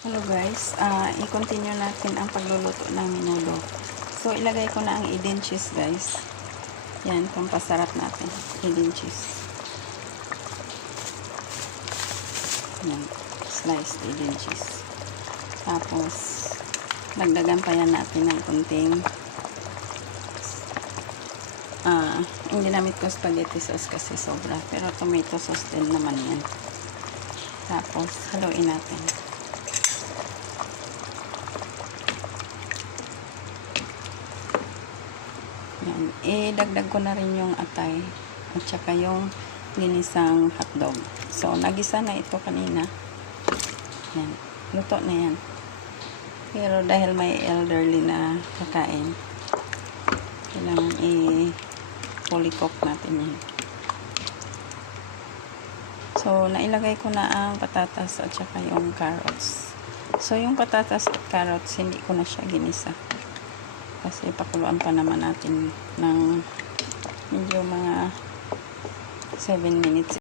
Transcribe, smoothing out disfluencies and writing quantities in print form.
Hello guys, i-continue natin ang pagluluto ng menudo. So, ilagay ko na ang Eden cheese guys. Yan, pampasarap natin. Eden cheese. Yan, sliced Eden cheese. Tapos, dagdagan pa yan natin ng kunting yung ginamit ko spaghetti sauce kasi sobra. Pero tomato sauce din naman yan. Tapos, haluin natin. Yan. Idagdag ko na rin yung atay at saka yung linisang hotdog. So, nagisa na ito kanina. Yan. Luto na yan. Pero dahil may elderly na kakain, kailangan fully cook natin yan. So, nailagay ko na ang patatas at saka yung carrots. So, yung patatas at carrots, hindi ko na siya ginisa. Kasi pakuluan pa naman natin ng medyo mga 7 minutes.